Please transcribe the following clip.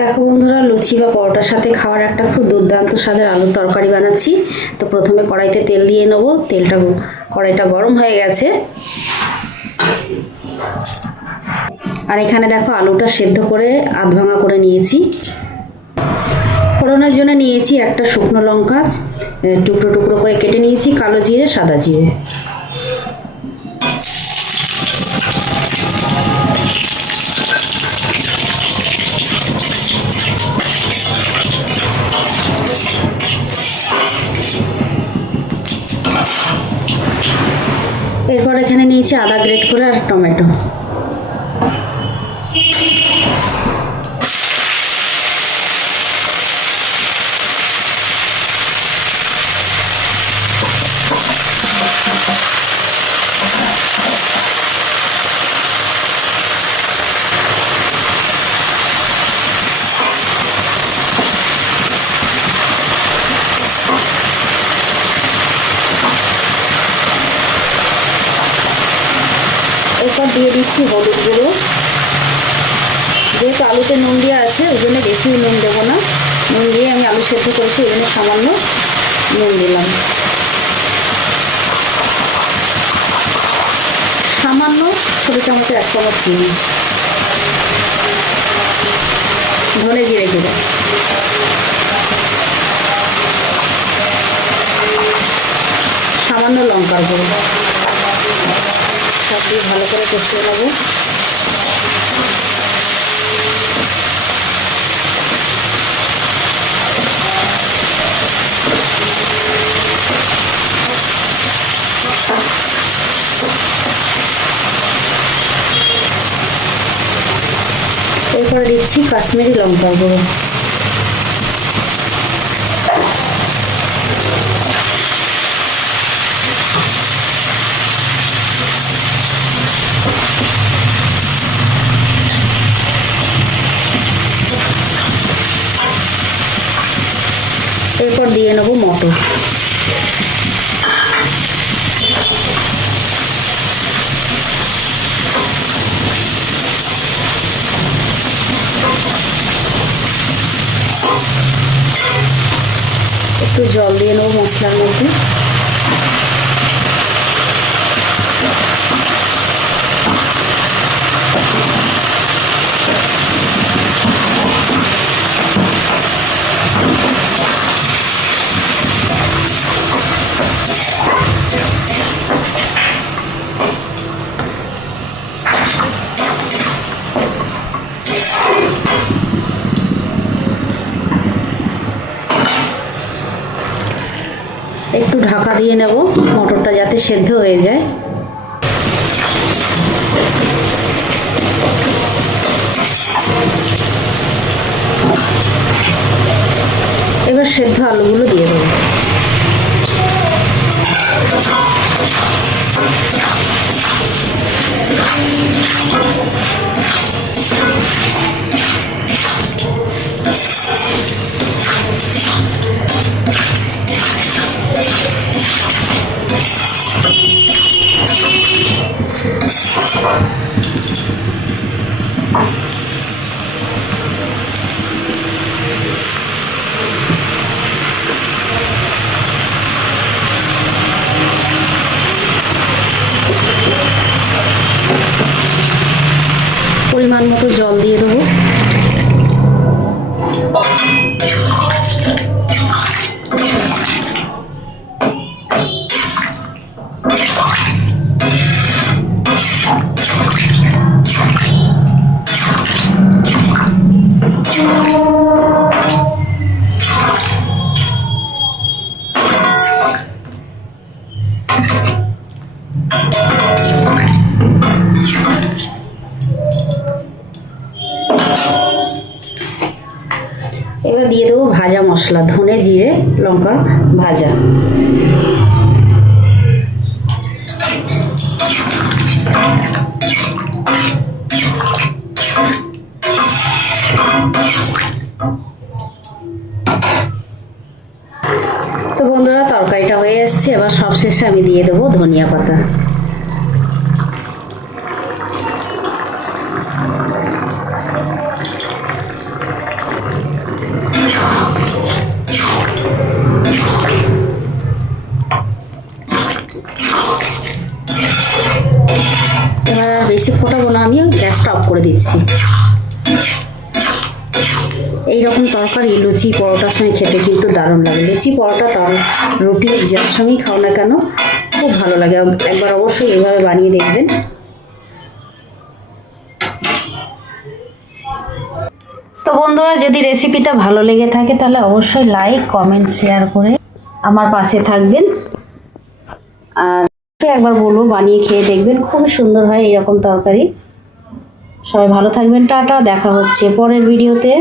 দেখো বন্ধুরা, লুচি বা পরোটার সাথে খাওয়ার একটা খুব দুর্দান্ত স্বাদের আলুর তরকারি বানাচ্ছি। তো প্রথমে কড়াইতে তেল দিয়ে নেব। কড়াইটা গরম হয়ে গেছে। আর এখানে দেখো আলুটা সেদ্ধ করে আধ ভাঙা করে নিয়েছি। ফোড়নের জন্য নিয়েছি একটা শুকনো লঙ্কা টুকরো টুকরো করে কেটে নিয়েছি, কালো জিরে, সাদা জিরে। এরপর এখানে নিয়েছি আদা গ্রেট করে আর টমেটো। এরপর দিয়ে দিচ্ছি হলুদ গুঁড়ো। যেহেতু আলুতে নুন দেওয়া আছে ওই জন্য বেশি নুন দেবো না। নুন দিয়ে আমি আলু সেদ্ধ করেছি, ওই জন্য সামান্য নুন দিলাম। সামান্য ছোটো চামচের 1 চামচ চিনি, ধনে জিরে গুঁড়ো, সামান্য লঙ্কার গুঁড়ো। সব দিয়ে ভালো করে কষিয়ে নেব। এরপরে দিচ্ছি কাশ্মীরি লঙ্কার গুঁড়ো। এরপর দিয়ে নেব মটর। একটু জল দিয়ে নেব মশলার মধ্যে। একটু ঢাকা দিয়ে নেব মটরটা যাতে সেদ্ধ হয়ে যায়। এবার সেদ্ধ আলুগুলো দিয়ে দেবো। পরিমাণ মতো জল দিয়ে দেবো। এবার দিয়ে দেবো ভাজা মশলা, ধনে জিরে লঙ্কার ভাজা। তো বন্ধুরা, তরকারিটা হয়ে এসছে। এবার সবশেষে আমি দিয়ে দেবো ধনিয়া পাতা। এই রকম তরকারি লুচি পরোটার সঙ্গে খেতে কিন্তু দারুণ লাগে। লুচি পরোটা রুটি যার সঙ্গেই খাও না কেন খুব ভালো লাগে। একবার অবশ্যই এভাবে বানিয়ে দেখবেন। তো বন্ধুরা, যদি রেসিপিটা ভালো লেগে থাকে তাহলে অবশ্যই লাইক কমেন্ট শেয়ার করে আমার পাশে থাকবেন। আর একবার বলবো বানিয়ে খেয়ে দেখবেন, খুবই সুন্দর হয় এরকম তরকারি। সবাই ভালো থাকবেন, টাটা, দেখা হচ্ছে পরের ভিডিওতে।